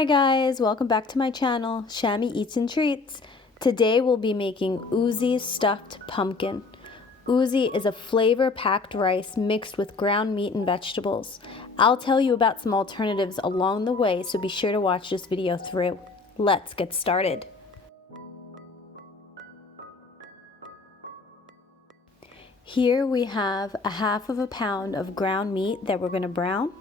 Hi guys, welcome back to my channel, Shami Eats and Treats. Today we'll be making Ouzi stuffed pumpkin. Ouzi is a flavor-packed rice mixed with ground meat and vegetables. I'll tell you about some alternatives along the way, so be sure to watch this video through. Let's get started. Here we have a half of a pound of ground meat that we're going to brown.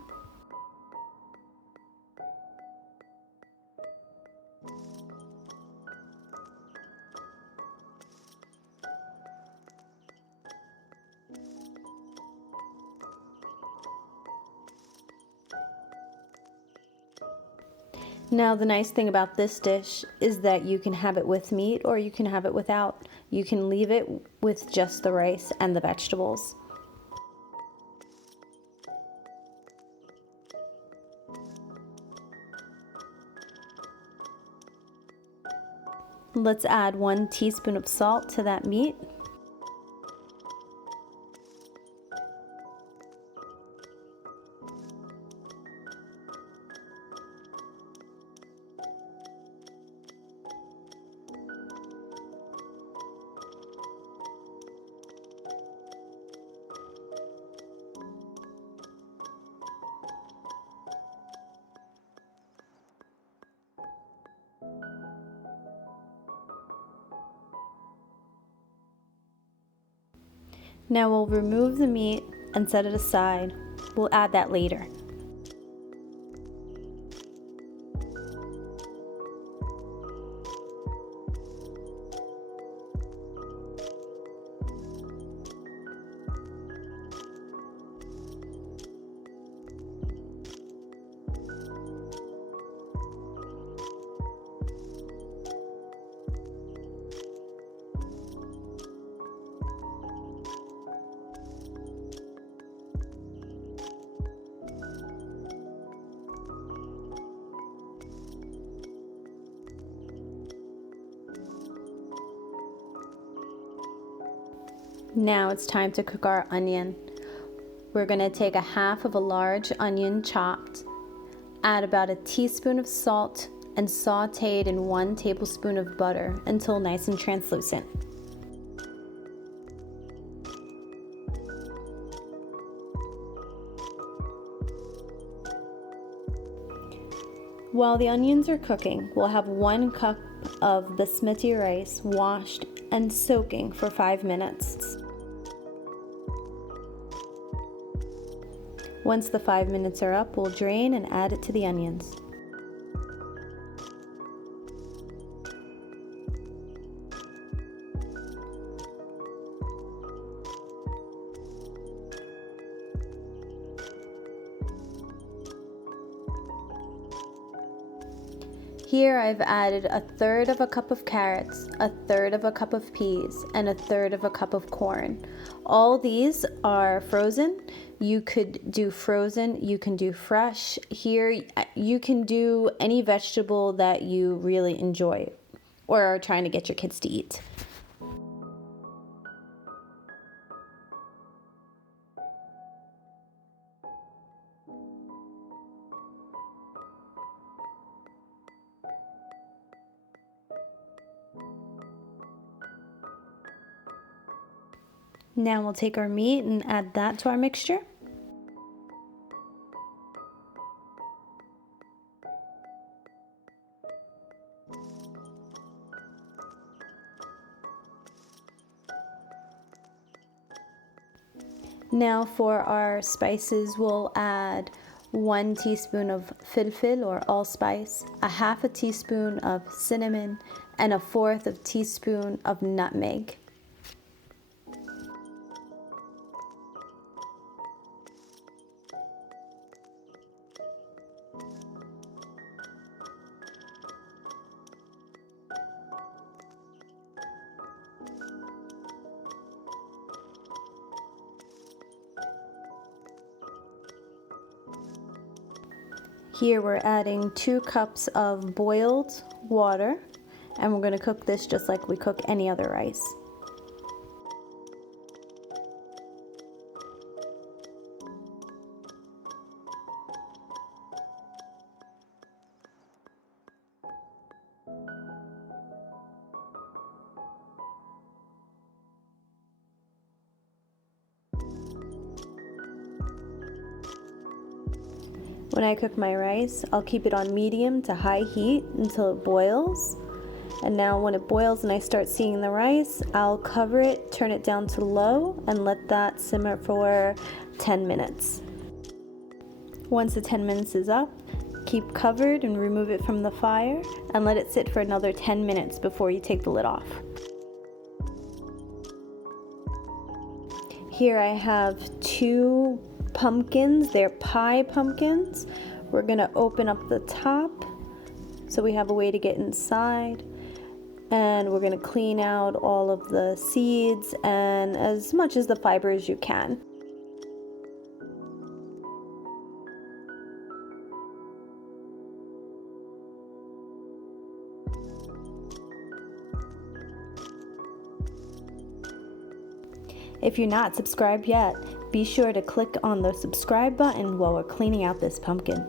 Now the nice thing about this dish is that you can have it with meat or you can have it without. You can leave it with just the rice and the vegetables. Let's add 1 teaspoon of salt to that meat. Now we'll remove the meat and set it aside. We'll add that later. Now it's time to cook our onion. We're going to take a half of a large onion chopped, add about a teaspoon of salt, and saute it in 1 tablespoon of butter until nice and translucent. While the onions are cooking, we'll have 1 cup of basmati rice washed and soaking for 5 minutes. Once the 5 minutes are up, we'll drain and add it to the onions. Here I've added 1/3 of a cup of carrots, 1/3 of a cup of peas, and 1/3 of a cup of corn. All these are frozen. You could do frozen, you can do fresh. Here you can do any vegetable that you really enjoy or are trying to get your kids to eat. Now we'll take our meat and add that to our mixture. Now for our spices, we'll add 1 teaspoon of filfil or allspice, a half a teaspoon of cinnamon, and 1/4 of a teaspoon of nutmeg. Here we're adding 2 cups of boiled water, and we're going to cook this just like we cook any other rice. When I cook my rice, I'll keep it on medium to high heat until it boils. And now when it boils and I start seeing the rice, I'll cover it, turn it down to low, and let that simmer for 10 minutes. Once the 10 minutes is up, keep covered and remove it from the fire and let it sit for another 10 minutes before you take the lid off. Here I have 2 pumpkins. They're pie pumpkins. We're gonna open up the top so we have a way to get inside, and we're gonna clean out all of the seeds and as much as the fiber as you can. If you're not subscribed yet, be sure to click on the subscribe button while we're cleaning out this pumpkin.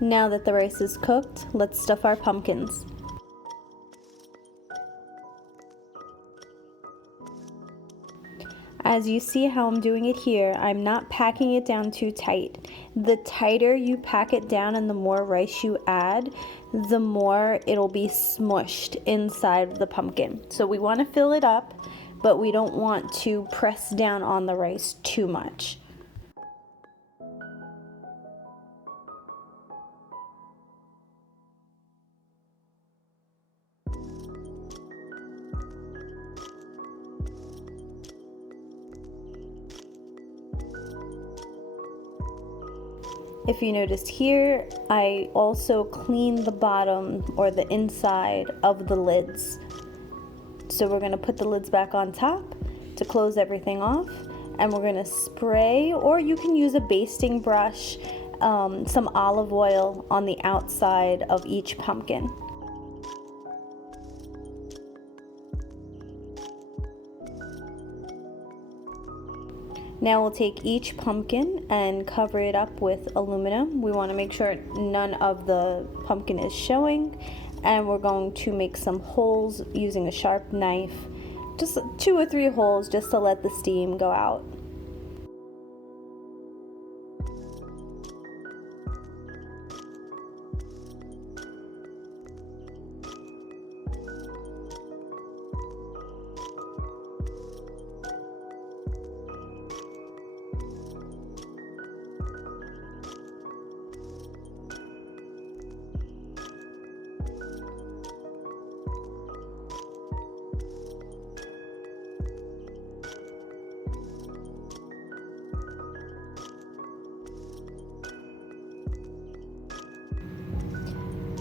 Now that the rice is cooked, let's stuff our pumpkins. As you see how I'm doing it here, I'm not packing it down too tight. The tighter you pack it down and the more rice you add, the more it'll be smushed inside the pumpkin. So we want to fill it up, but we don't want to press down on the rice too much. If you noticed here, I also cleaned the bottom or the inside of the lids. So we're gonna put the lids back on top to close everything off, and we're gonna spray, or you can use a basting brush, some olive oil on the outside of each pumpkin. Now we'll take each pumpkin and cover it up with aluminum. We want to make sure none of the pumpkin is showing, and we're going to make some holes using a sharp knife, just 2 or 3 holes just to let the steam go out.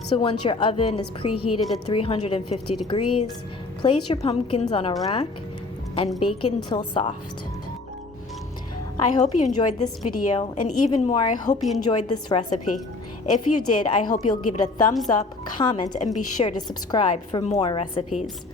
So once your oven is preheated at 350 degrees, place your pumpkins on a rack and bake it until soft. I hope you enjoyed this video, and even more, I hope you enjoyed this recipe. If you did, I hope you'll give it a thumbs up, comment, and be sure to subscribe for more recipes.